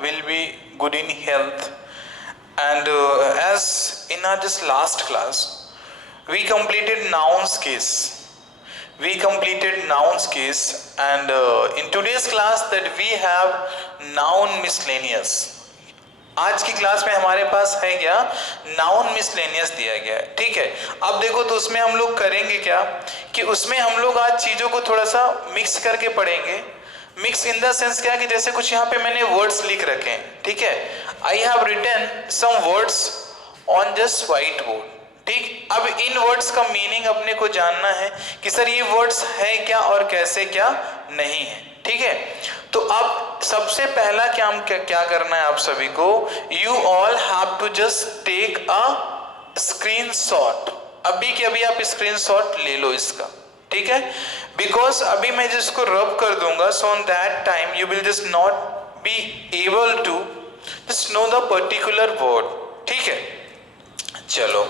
will be good in health. And as in our just last class, we completed nouns case. We completed nouns case, and in today's class that we have noun miscellaneous. आज की class में हमारे पास है क्या, noun miscellaneous दिया गया है, ठीक है। अब देखो तो उसमें हम लोग करेंगे क्या कि उसमें हम लोग आज चीजों को थोड़ा सा मिक्स करके पढ़ेंगे। मिक्स इन द सेंस क्या कि जैसे कुछ यहाँ पे मैंने वर्ड्स लिख रखे हैं, ठीक है। I have written some words on just white board, ठीक। अब इन वर्ड्स का मीनिंग अपने को जानना है कि सर ये वर्ड्स है क्या और कैसे क्या नहीं है, ठीक है। तो अब सबसे पहला क्या करना है आप सभी को, you all have to just take a screenshot. अभी के अभी आप स्क्रीनशॉट ले लो इसका, ठीक है। बिकॉज अभी मैं जिसको रब कर दूंगा, so on that time you will just not be able to just know the particular word, ठीक है। चलो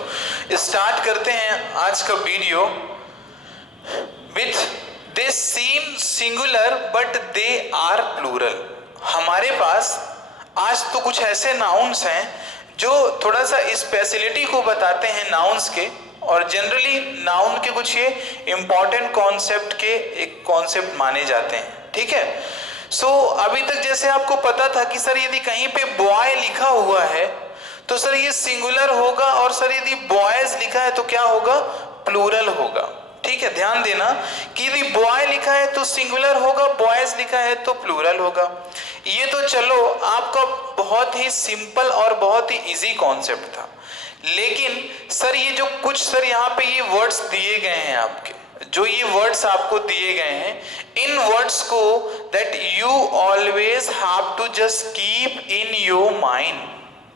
स्टार्ट करते हैं आज का video with they seem singular but they are plural. हमारे पास आज तो कुछ ऐसे नाउन्स हैं जो थोड़ा सा स्पेशलिटी को बताते हैं नाउन्स के, और जनरली नाउन के कुछ ये इंपॉर्टेंट कॉन्सेप्ट के एक कॉन्सेप्ट माने जाते हैं, ठीक है। सो अभी तक जैसे आपको पता था कि सर यदि कहीं पे बॉय लिखा हुआ है तो सर ये सिंगुलर होगा, और सर यदि बॉयज लिखा है तो क्या होगा, प्लूरल होगा, ठीक है। ध्यान देना कि यदि बॉय लिखा है तो सिंगुलर होगा, बॉयज लिखा है तो प्लूरल होगा। ये तो चलो आपका बहुत ही सिंपल और बहुत ही इजी कॉन्सेप्ट था, लेकिन सर ये जो कुछ सर यहाँ पे ये वर्ड्स दिए गए हैं आपके, जो ये वर्ड्स आपको दिए गए हैं, इन वर्ड्स को that you always have to just keep in your mind,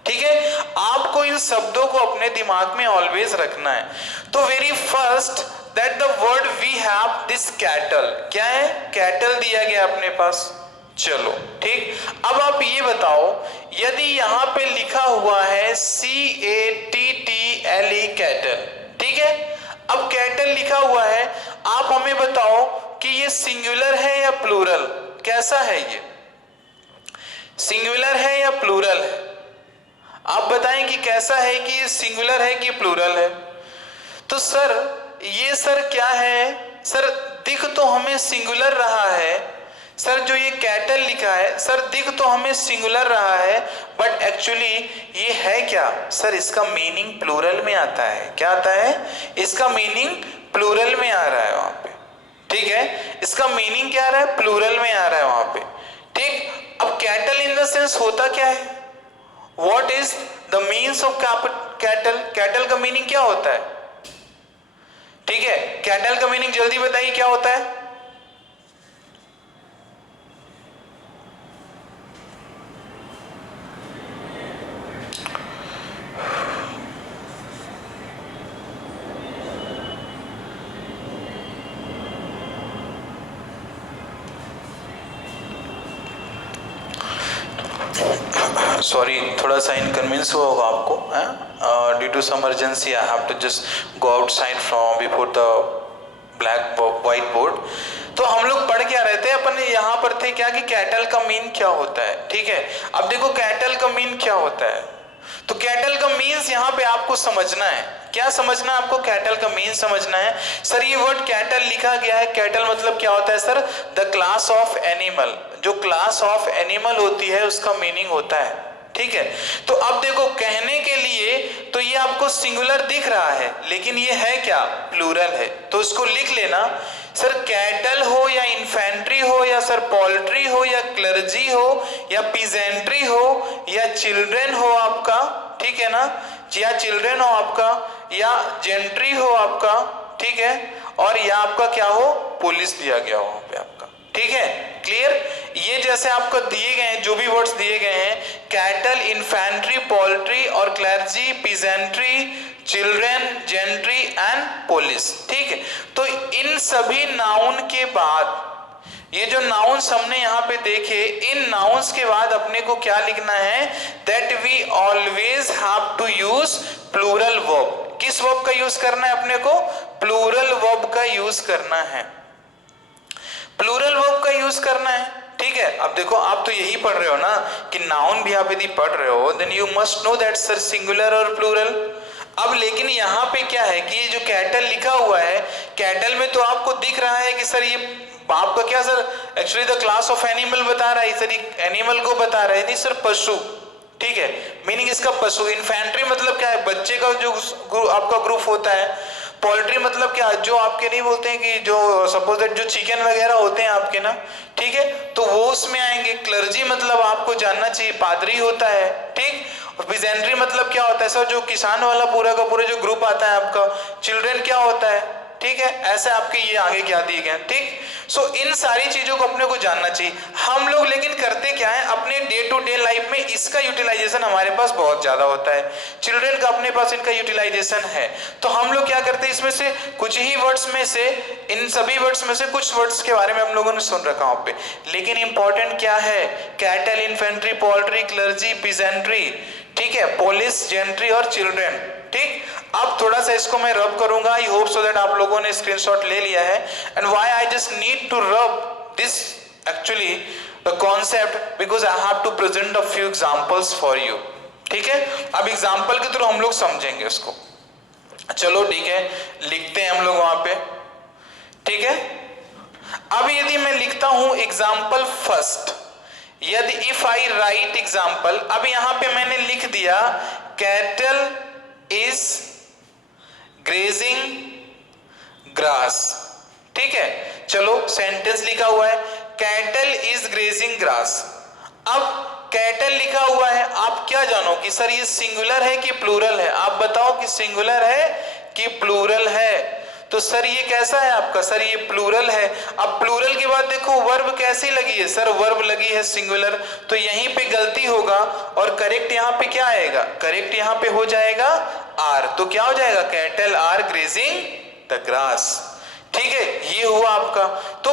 ठीक है। आपको इन शब्दों को अपने दिमाग में ऑलवेज रखना है। तो very first that the word we have this cattle, क्या है, कैटल दिया गया अपने पास। चलो ठीक, अब आप ये बताओ यदि यहां पे लिखा हुआ है CATTLE कैटल, ठीक है। अब कैटल लिखा हुआ है, आप हमें बताओ कि ये सिंगुलर है या प्लूरल, कैसा है, ये सिंगुलर है या प्लूरल है, आप बताएं कि कैसा है, कि ये सिंगुलर है कि प्लूरल है। तो सर ये सर क्या है, सर दिख तो हमें सिंगुलर रहा है, सर जो ये कैटल लिखा है सर दिख तो हमें सिंगुलर रहा है, बट एक्चुअली ये है क्या, सर इसका मीनिंग प्लूरल में आता है। क्या आता है, इसका मीनिंग प्लूरल में आ रहा है वहां पे, ठीक है। इसका मीनिंग क्या आ रहा है, प्लूरल में आ रहा है वहां पे, ठीक। अब कैटल इन द सेंस होता क्या है, what is the means of cattle, cattle का मीनिंग क्या होता है, ठीक है। कैटल का मीनिंग जल्दी बताइए क्या होता है, सॉरी थोड़ा सा इनकन्वीनियंस हुआ होगा आपको, due to some emergency I have to just go outside from before the black white board. तो हम लोग पढ़ क्या रहे थे, अपन यहाँ पर थे क्या कि कैटल का मीन क्या होता है, ठीक है। अब देखो कैटल का मीन क्या होता है, तो कैटल का मीन्स यहाँ पे आपको समझना है, क्या समझना है आपको, कैटल का मीन समझना है। सर ये वर्ड कैटल लिखा गया है, कैटल मतलब क्या होता है sir, the class of animal, जो क्लास ऑफ एनिमल होती है उसका मीनिंग होता है, ठीक है। तो अब देखो कहने के लिए तो ये आपको सिंगुलर दिख रहा है, लेकिन ये है क्या, प्लूरल है। तो इसको लिख लेना, सर कैटल हो या इन्फेंट्री हो या सर पोल्ट्री हो या क्लर्जी हो या पीजेंट्री हो या चिल्ड्रेन हो आपका, ठीक है ना, या चिल्ड्रेन हो आपका या जेंट्री हो आपका, ठीक है, और या आपका क्या हो, पुलिस दिया गया हो वहां पे आपका, ठीक है, क्लियर। ये जैसे आपको दिए गए हैं जो भी वर्ड्स दिए गए हैं, कैटल, इन्फेंट्री, पोल्ट्री और clergy, peasantry, children, gentry and police, ठीक है। तो इन सभी नाउन के बाद, ये जो नाउन्स हमने यहाँ पे देखे, इन नाउन्स के बाद अपने को क्या लिखना है, that we always have to use plural verb. किस वर्ब का यूज करना है अपने को, प्लूरल वर्ब का यूज करना है, प्लूरल वर्ब का यूज करना है, ठीक है। अब देखो आप तो यही पढ़ रहे हो ना कि नाउन भी आप यदि पढ़ रहे हो then you must know that sir singular और प्लूरल। अब लेकिन यहाँ पे क्या है कि ये जो कैटल लिखा हुआ है, कैटल में तो आपको दिख रहा है कि सर ये आपका क्या sir actually the class of animal बता रहा है, सर एनिमल को बता रहा है, नहीं सर पशु, ठीक है। मीनिंग इसका पशु। इन्फेंट्री मतलब क्या है, बच्चे का जो आपका ग्रुप होता है। पोल्ट्री मतलब क्या, जो आपके नहीं बोलते हैं कि जो सपोज दैट जो चिकन वगैरह होते हैं आपके ना, ठीक है, तो वो उसमें आएंगे। क्लर्जी मतलब आपको जानना चाहिए पादरी होता है, ठीक। और पिजेंट्री मतलब क्या होता है सर, जो किसान वाला पूरा का पूरा जो ग्रुप आता है आपका। चिल्ड्रन क्या होता है, ठीक है, ऐसे आपके ये आगे क्या दिए गए, ठीक। सो इन सारी चीजों को अपने को जानना चाहिए। हम लोग लेकिन करते क्या है, अपने डे टू डे लाइफ में इसका यूटिलाइजेशन हमारे पास बहुत ज्यादा होता है। चिल्ड्रन का अपने पास इनका यूटिलाइजेशन है, तो हम लोग क्या करते हैं, इसमें से कुछ ही वर्ड्स में से, इन सभी वर्ड्स में से कुछ वर्ड्स के बारे में हम लोगों ने सुन रखा वहां पे। लेकिन इंपॉर्टेंट क्या है, cattle, infantry, poultry, clergy, peasantry, ठीक है, पोलिस, जेंट्री और चिल्ड्रन, ठीक। अब थोड़ा सा इसको मैं रब करूंगा। आई होप सो दैट आप लोगों ने स्क्रीनशॉट ले लिया है। And why I just need to rub this actually the concept because I have to present a few examples for you, ठीक है। अब एग्जांपल के थ्रू हम लोग समझेंगे उसको। चलो ठीक है, लिखते हैं हम लोग वहां पे, ठीक है। अब यदि मैं लिखता हूं एग्जाम्पल फर्स्ट, यदि इफ आई राइट एग्जाम्पल, अब यहां पे मैंने लिख दिया कैटल इज ग्रेजिंग ग्रास, ठीक है। चलो सेंटेंस लिखा हुआ है कैटल इज ग्रेजिंग ग्रास। अब कैटल लिखा हुआ है, आप क्या जानो कि सर ये सिंगुलर है कि प्लूरल है, आप बताओ कि सिंगुलर है कि प्लूरल है। तो सर ये कैसा है आपका, सर ये प्लूरल है। अब प्लूरल के बाद देखो वर्ब कैसी लगी है, सर वर्ब लगी है सिंगुलर, तो यहीं पे गलती होगा और करेक्ट यहाँ पे क्या आएगा, करेक्ट यहाँ पे हो जाएगा आर। तो क्या हो जाएगा, cattle are grazing the grass, ठीक है। ये हुआ आपका। तो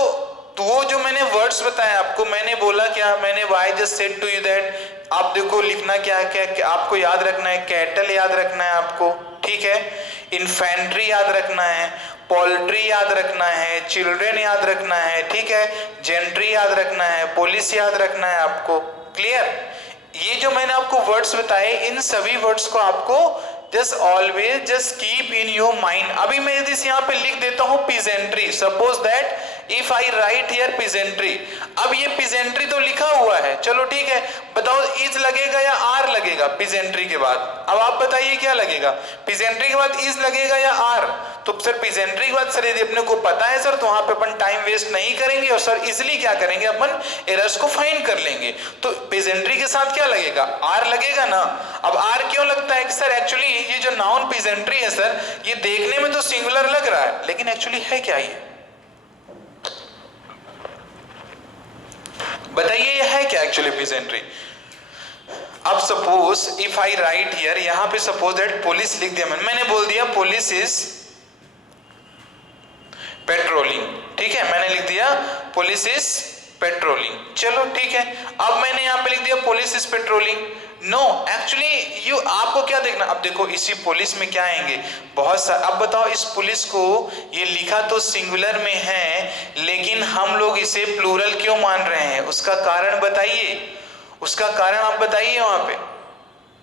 वो जो मैंने वर्ड्स बताए आपको, मैंने बोला क्या, मैंने why just said to you that, आप देखो लिखना क्या है, क्या आपको याद रखना है, कैटल याद रखना है आपको, ठीक है। इन्फेंट्री याद रखना है, पोल्ट्री याद रखना है, चिल्ड्रन याद रखना है, ठीक है, जेंट्री याद रखना है, पुलिस याद रखना है आपको। क्लियर। ये जो मैंने आपको वर्ड्स बताए, इन सभी वर्ड्स को आपको just always just keep in your mind. अभी मैं यदि यहाँ पे लिख देता हूं peasantry, suppose that if I write here peasantry, अब ये पिजेंट्री तो लिखा हुआ है, चलो ठीक है, बताओ इज लगेगा या आर लगेगा पिजेंट्री के बाद। अब आप बताइए क्या लगेगा, पिजेंट्री के बाद इज लगेगा या आर। तो सर पिजेंट्री के बाद सर यदि अपने को पता है सर, तो वहां पे अपन टाइम वेस्ट नहीं करेंगे और सर इजिली क्या करेंगे, अपन एरर्स को फाइंड कर लेंगे। तो पिजेंट्री के साथ क्या लगेगा, आर लगेगा ना। अब आर क्यों लगता है कि सर एक्चुअली ये जो नाउन पिजेंट्री है सर, ये देखने में तो सिंगुलर लग रहा है, लेकिन एक्चुअली है क्या, ये बताइए, ये है क्या एक्चुअली पिजेंट्री। अब suppose if I write here, यहां पे सपोज दैट पुलिस लिख दिया मैंने बोल दिया पुलिस इज पेट्रोलिंग, ठीक है, मैंने लिख दिया पुलिस इज पेट्रोलिंग, चलो ठीक है। अब मैंने यहां पे लिख दिया police is patrolling. No actually you आपको क्या देखना, अब देखो इसी पुलिस में क्या आएंगे बहुत सारे। अब बताओ इस पुलिस को ये लिखा तो सिंगुलर में है, लेकिन हम लोग इसे प्लूरल क्यों मान रहे हैं, उसका कारण बताइए, उसका कारण आप बताइए वहां पे।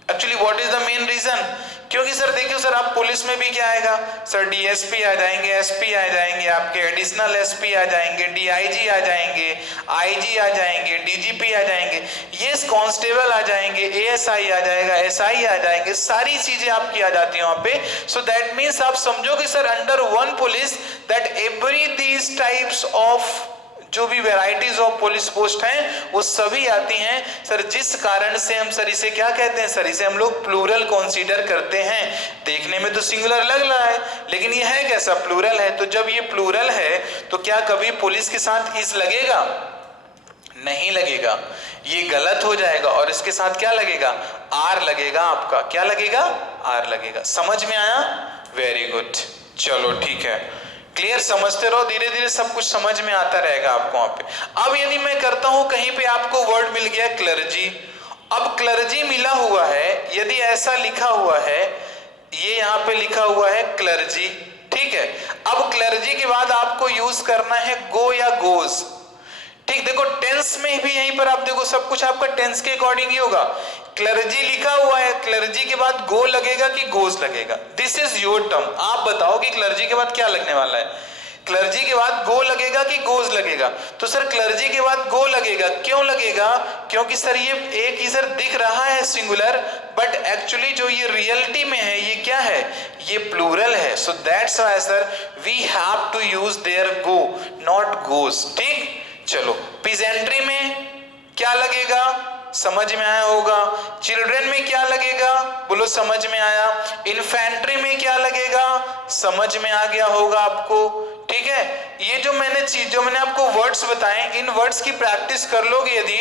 Actually what is the main reason, क्योंकि सर देखिए सर, आप पुलिस में भी क्या आएगा सर, डीएसपी आ जाएंगे, एसपी आ जाएंगे, आपके एडिशनल एसपी आ जाएंगे, डीआईजी आ जाएंगे, आईजी आ जाएंगे, डीजीपी आ जाएंगे, ये कांस्टेबल आ जाएंगे, एएसआई आ जाएगा, एसआई आ जाएंगे, सारी चीजें आपकी आ जाती हैं वहां पे। सो दैट मीन्स आप समझो कि sir under one police that every these types of जो भी वैरायटीज ऑफ पुलिस पोस्ट हैं वो सभी आती हैं सर, जिस कारण से हम सर इसे क्या कहते हैं, सर इसे हम लोग प्लूरल कंसीडर करते हैं। देखने में तो सिंगुलर लग रहा है, लेकिन ये है कैसा, प्लूरल है। तो जब ये प्लूरल है तो क्या कभी पुलिस के साथ इस लगेगा, नहीं लगेगा, ये गलत हो जाएगा। और इसके साथ क्या लगेगा, आर लगेगा, आपका क्या लगेगा, आर लगेगा। समझ में आया, वेरी गुड, चलो ठीक है, क्लियर, समझते रहो, धीरे धीरे सब कुछ समझ में आता रहेगा आपको वहां पे। अब यदि मैं करता हूं, कहीं पे आपको वर्ड मिल गया क्लर्जी, अब क्लर्जी मिला हुआ है, यदि ऐसा लिखा हुआ है, ये यहां पे लिखा हुआ है क्लर्जी, ठीक है। अब क्लर्जी के बाद आपको यूज करना है गो या गोज, ठीक, देखो टेंस में भी यहीं पर आप देखो सब कुछ आपका टेंस के अकॉर्डिंग ही होगा। क्लर्जी लिखा हुआ है, क्लर्जी के बाद गो लगेगा कि गोज लगेगा, दिस इज योर टर्म। आप बताओ कि क्लर्जी के बाद क्या लगने वाला है, क्लर्जी के बाद गो लगेगा कि गोज लगेगा। तो सर क्लर्जी के बाद गो लगेगा, क्यों लगेगा, क्योंकि सर ये एक ही सर दिख रहा है सिंगुलर, बट एक्चुअली जो ये रियलिटी में है ये क्या है, ये प्लूरल है। So that's why sir we have to use there go not goes. ठीक, चलो पिजेंट्री में क्या लगेगा, समझ में आया होगा। चिल्ड्रन में क्या लगेगा, बोलो समझ में आया। इन्फेंट्री में क्या लगेगा, समझ में आ गया होगा आपको। ठीक है, ये जो मैंने आपको वर्ड्स बताए, इन वर्ड्स की प्रैक्टिस कर लोगे यदि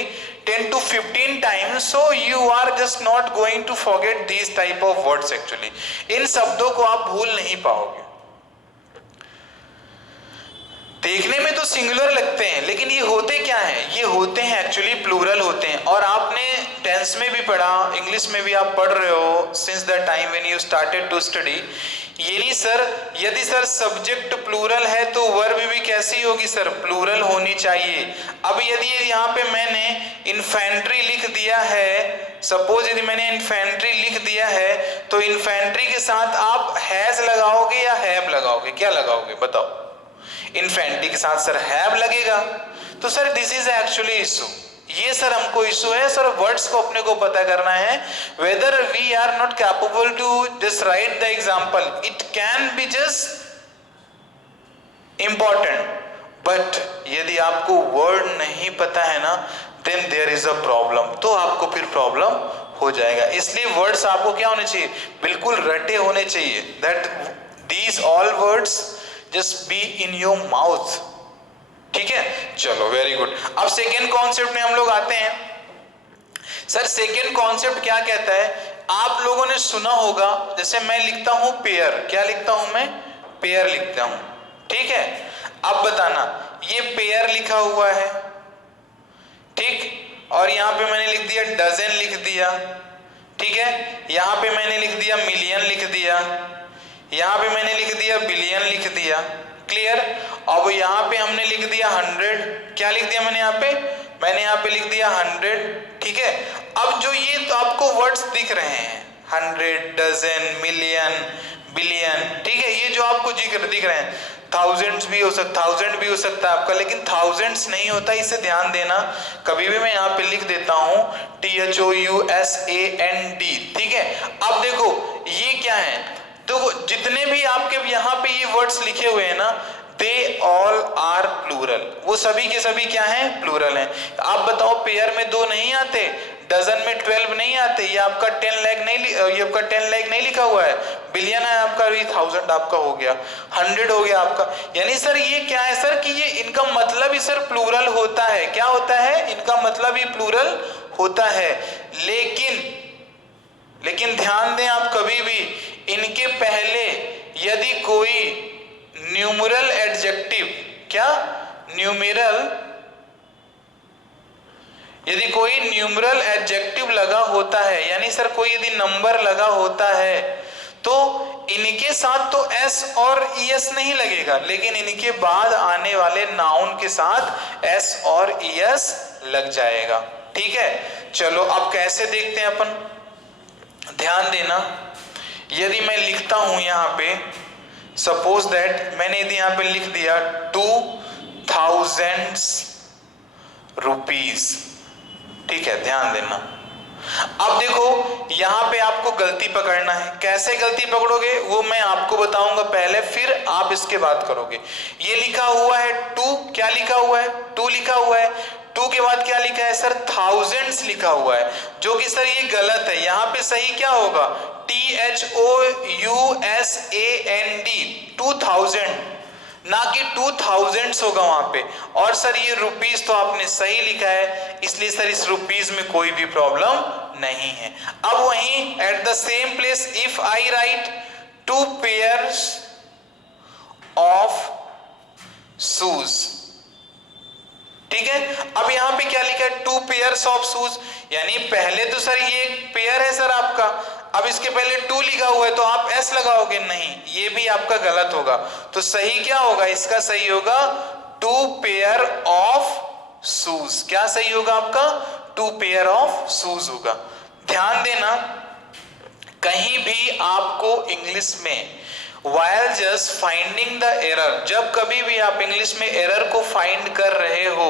10 to 15 times, so you are just not going to forget this type of words. Actually इन शब्दों को आप भूल नहीं पाओगे। देखने में तो सिंगुलर लगते हैं, लेकिन ये होते क्या हैं, ये होते हैं एक्चुअली प्लूरल होते हैं। और आपने टेंस में भी पढ़ा, इंग्लिश में भी आप पढ़ रहे हो since the time when you started to study. ये नहीं सर, यदि सर सब्जेक्ट प्लूरल है तो वर्ब भी कैसी होगी सर, प्लूरल होनी चाहिए। अब यदि यहाँ पे मैंने इन्फेंट्री लिख दिया है, सपोज यदि मैंने इन्फेंट्री लिख दिया है, तो इन्फेंट्री के साथ आप हैज लगाओगे या हैव लगाओगे, क्या लगाओगे बताओ। इन्फेंट्री के साथ सर हैव लगेगा। तो sir this is actually issue, ये सर हमको इशू है सर, वर्ड्स को अपने को पता करना है। Whether we are not capable to just write the example, it can be just important, but यदि आपको वर्ड नहीं पता है ना, then there is a problem, तो आपको फिर प्रॉब्लम हो जाएगा। इसलिए वर्ड्स आपको क्या होने चाहिए, बिल्कुल रटे होने चाहिए, that these all words just be in your mouth. ठीक है, चलो वेरी गुड। अब सेकेंड कॉन्सेप्ट में हम लोग आते हैं। सर सेकेंड कॉन्सेप्ट क्या कहता है, आप लोगों ने सुना होगा, जैसे मैं लिखता हूं पेयर, क्या लिखता हूं मैं, पेयर लिखता हूं। ठीक है, अब बताना, ये पेयर लिखा हुआ है, ठीक, और यहां पे मैंने लिख दिया डजन लिख दिया। ठीक है, यहां पे मैंने लिख दिया मिलियन लिख दिया, यहां पे मैंने लिख दिया बिलियन लिख दिया। क्लियर। अब यहां पे हमने लिख दिया 100, क्या लिख दिया मैंने यहाँ पे लिख दिया 100। ठीक है, अब जो ये तो आपको वर्ड्स दिख रहे हैं 100, डजन, मिलियन, बिलियन, ठीक है, ये जो आपको दिख रहे हैं, थाउजेंड भी हो सकता है आपका, लेकिन थाउजेंड्स नहीं होता, इसे ध्यान देना। कभी भी मैं यहाँ पे लिख देता हूँ THOUSAND। ठीक है, अब देखो ये क्या है, देखो जितने भी आपके यहाँ पे ये वर्ड्स लिखे हुए हैं ना, दे ऑल आर प्लूरल, वो सभी के सभी क्या हैं, प्लूरल हैं। आप बताओ पेयर में 2 नहीं आते, डजन में 12 नहीं आते, ये आपका 10 लाख नहीं लिखा हुआ है, बिलियन है आपका, 1000 आपका हो गया, 100 हो गया आपका। यानी सर ये क्या है सर, कि ये इनका मतलब ही सर प्लूरल होता है। क्या होता है, इनका मतलब ही प्लूरल होता है। लेकिन ध्यान दें आप, कभी भी इनके पहले यदि कोई न्यूमरल एडजेक्टिव, क्या यदि कोई न्यूमरल एडजेक्टिव लगा होता है, यानी सर कोई यदि नंबर लगा होता है, तो इनके साथ तो एस और ईएस नहीं लगेगा, लेकिन इनके बाद आने वाले नाउन के साथ एस और ईएस लग जाएगा। ठीक है, चलो अब कैसे देखते हैं अपन, ध्यान देना। यदि मैं लिखता हूं यहां पे, सपोज दैट मैंने यदि यहां पे लिख दिया 2000 रुपीज, ठीक है, ध्यान देना। अब देखो यहां पे आपको गलती पकड़ना है, कैसे गलती पकड़ोगे वो मैं आपको बताऊंगा पहले, फिर आप इसके बात करोगे। ये लिखा हुआ है 2, क्या लिखा हुआ है, 2 लिखा हुआ है, 2 के बाद क्या लिखा है सर, थाउजेंड्स लिखा हुआ है, जो कि सर ये गलत है। यहां पे सही क्या होगा, THOUSAND, 2000, ना कि 2000 होगा वहां पे। और सर ये रुपीस तो आपने सही लिखा है, इसलिए सर इस रुपीस में कोई भी प्रॉब्लम नहीं है। अब वहीं at the same place if I right 2 pairs of shoes, ठीक है, अब यहां पे क्या लिखा है, 2 पेयर्स ऑफ शूज, यानी पहले तो सर ये एक पेयर है सर आपका, अब इसके पहले 2 लिखा हुआ है तो आप एस लगाओगे, नहीं, ये भी आपका गलत होगा। तो सही क्या होगा, इसका सही होगा 2 पेयर ऑफ शूज। क्या सही होगा आपका? 2 पेयर ऑफ शूज होगा। ध्यान देना, कहीं भी आपको इंग्लिश में while just finding the error, जब कभी भी आप इंग्लिश में एरर को फाइंड कर रहे हो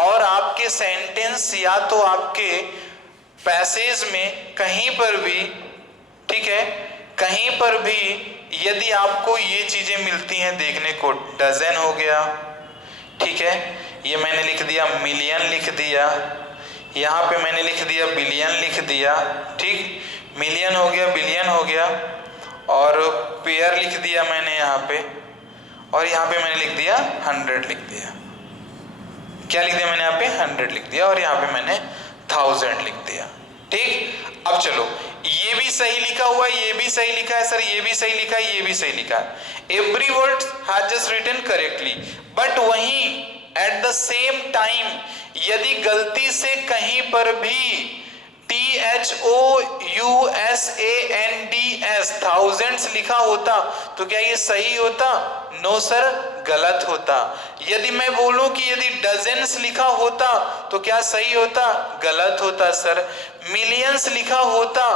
और आपके सेंटेंस या तो आपके पैसेज में कहीं पर भी, ठीक है, कहीं पर भी यदि आपको ये चीजें मिलती हैं देखने को, डजन हो गया, ठीक है, ये मैंने लिख दिया मिलियन लिख दिया, यहाँ पे मैंने लिख दिया बिलियन लिख दिया, ठीक, मिलियन हो गया, बिलियन हो गया, और पेयर लिख दिया मैंने यहाँ पे, और यहाँ पे मैंने लिख दिया 100 लिख दिया। क्या लिख दिया मैंने यहाँ पे? 100 लिख दिया, और यहाँ पे मैंने 1000 लिख दिया। ठीक, अब चलो, ये भी सही लिखा हुआ है, ये भी सही लिखा है सर, ये भी सही लिखा है, ये भी सही लिखा है। Every word has just written correctly, but वहीं एट द सेम टाइम यदि गलती से कहीं पर भी THOUSANDS thousands लिखा होता तो क्या ये सही होता? नो सर, गलत होता। यदि मैं बोलूं कि यदि डजन्स लिखा होता तो क्या सही होता? गलत होता सर। मिलियंस लिखा होता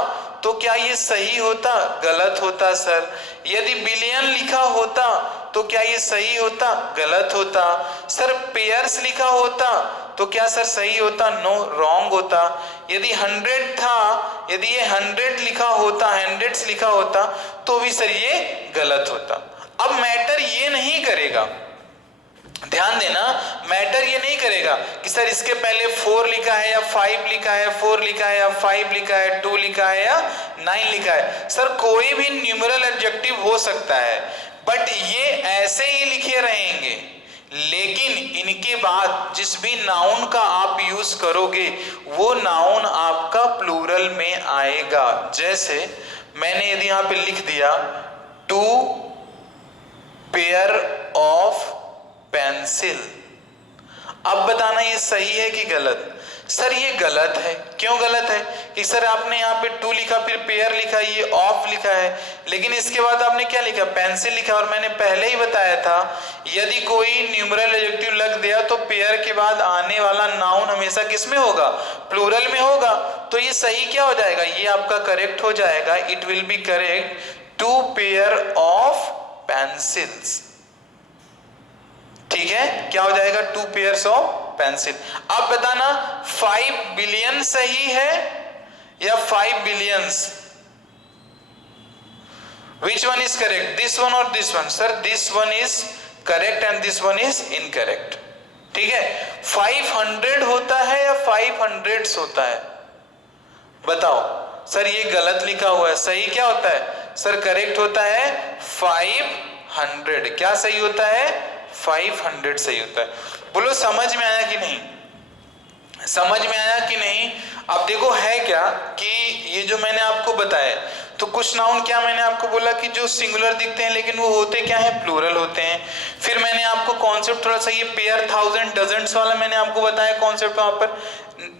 तो क्या ये सही होता? गलत होता सर। यदि बिलियन लिखा होता तो क्या ये सही होता? गलत होता सर। पेयर्स लिखा होता तो क्या सर सही होता? नो, रॉन्ग होता। यदि 100 था, यदि ये 100 लिखा होता, हंड्रेड्स लिखा होता तो भी सर ये गलत होता। अब मैटर ये नहीं करेगा, ध्यान देना, मैटर ये नहीं करेगा कि सर इसके पहले 4 लिखा है या 5 लिखा है, 4 लिखा है या 5 लिखा है, 2 लिखा है या 9 लिखा है। सर कोई भी न्यूमेरल एडजेक्टिव हो सकता है, बट ये ऐसे ही लिखे रहेंगे, लेकिन इनके बाद जिस भी नाउन का आप यूज करोगे वो नाउन आपका प्लूरल में आएगा। जैसे मैंने यदि यहां पे लिख दिया 2 पेयर ऑफ पेंसिल, अब बताना ये सही है कि गलत? सर ये गलत है। क्यों गलत है? कि सर आपने यहाँ पे 2 लिखा, फिर पेयर लिखा, ये ऑफ लिखा है, लेकिन इसके बाद आपने क्या लिखा? पेंसिल लिखा। और मैंने पहले ही बताया था यदि कोई न्यूमरल एडजेक्टिव लग दिया तो पेयर के बाद आने वाला नाउन हमेशा किस में होगा? प्लूरल में होगा। तो ये सही क्या हो जाएगा? ये आपका करेक्ट हो जाएगा। It will be correct 2 pair of pencils. ठीक है, क्या हो जाएगा? 2 पेयर्स ऑफ पेंसिल। अब बताना 5 बिलियन सही है या 5 billions? Which one is correct, this one और this one? Sir this one is correct and this one is incorrect. ठीक है, 500 होता है या 500 होता है? बताओ सर, ये गलत लिखा हुआ है, सही क्या होता है? सर करेक्ट होता है 500। क्या सही होता है? 500 सही होता है। बोलो समझ में आया कि नहीं? समझ में आया कि नहीं? अब देखो है क्या कि ये जो मैंने आपको बताया, तो कुछ नाउन क्या मैंने आपको बोला कि जो सिंगुलर दिखते हैं लेकिन वो होते क्या है? प्लूरल होते हैं। फिर मैंने आपको कॉन्सेप्ट थोड़ा सा ये पेयर, थाउजेंड, डजन्स वाला मैंने आपको बताया कॉन्सेप्ट वहां पर।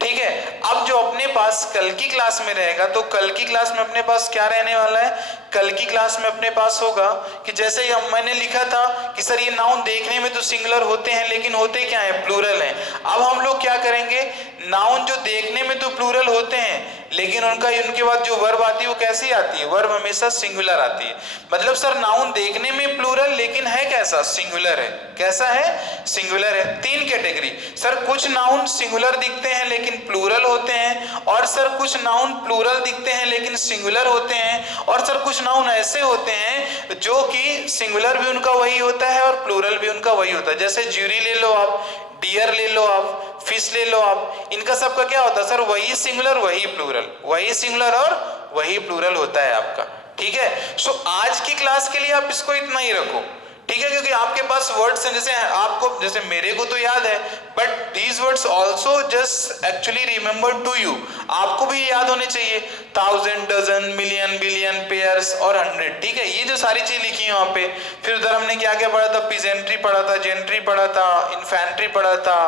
ठीक है, अब जो अपने पास कल की क्लास में रहेगा, तो कल की क्लास में अपने पास क्या रहने वाला है? कल की क्लास में अपने पास होगा कि जैसे मैंने लिखा था कि सर ये नाउन देखने में तो सिंगुलर होते हैं लेकिन होते क्या है? प्लूरल हैं। अब हम लोग क्या करेंगे? नाउन जो देखने में तो प्लूरल होते हैं लेकिन उनके बाद जो वर्ब आती है वो कैसी आती है? वर्ब हमेशा सिंगुलर आती है। मतलब सर नाउन देखने में प्लूरल लेकिन है कैसा? सिंगुलर है। कैसा है? सिंगुलर है। 3 कैटेगरी। सर कुछ नाउन सिंगुलर दिखते हैं लेकिन प्लूरल होते हैं, और सर कुछ नाउन प्लूरल दिखते हैं लेकिन सिंगुलर होते हैं, और सर कुछ नाउन ऐसे होते हैं जो कि सिंगुलर भी उनका वही होता है और प्लूरल भी उनका वही होता है। जैसे ज्यूरी ले लो आप, डियर ले लो आप, फिश ले लो आप, इनका सबका क्या होता है? सर वही सिंगुलर वही प्लूरल, वही सिंगुलर और वही प्लूरल होता है आपका। ठीक है, सो आज की क्लास के लिए आप इसको इतना ही रखो। ठीक है, क्योंकि आपके पास वर्ड्स हैं, जैसे आपको, जैसे मेरे को तो याद है, but these words also just actually remember to you. आपको भी याद होने चाहिए। 1000, डजन, मिलियन, बिलियन, पेयर्स और 100। ठीक है, ये जो सारी चीज लिखी है वहां पे। फिर उधर हमने क्या क्या पढ़ा था? पीजेंट्री पढ़ा था, जेंट्री पढ़ा था, इन्फेंट्री पढ़ा था,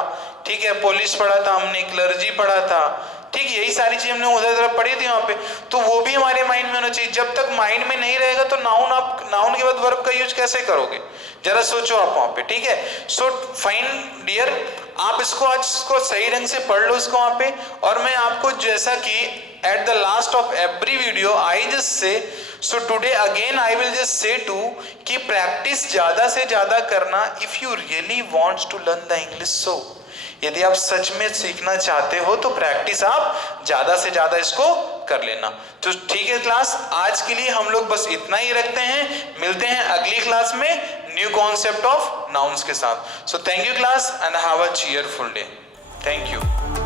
ठीक है, पुलिस पढ़ा था हमने, क्लर्जी पढ़ा था, ठीक, यही सारी चीज हमने उधर तरफ पढ़ी थी वहां पे, तो वो भी हमारे माइंड में होना चाहिए। जब तक माइंड में नहीं रहेगा तो नाउन के बाद वर्ब का यूज कैसे करोगे, जरा सोचो आप वहां पे। ठीक है, सो फाइन डियर, आप इसको आज इसको सही ढंग से पढ़ लो इसको वहां पे। और मैं आपको जैसा कि at the last of every video I just say, so today again I will just say to कि प्रैक्टिस ज्यादा से ज्यादा करना if you really wants to learn the English. So यदि आप सच में सीखना चाहते हो तो प्रैक्टिस आप ज्यादा से ज्यादा इसको कर लेना। तो ठीक है क्लास, आज के लिए हम लोग बस इतना ही रखते हैं, मिलते हैं अगली क्लास में न्यू कॉन्सेप्ट ऑफ नाउन्स के साथ। So thank you class and have a cheerful day. Thank you.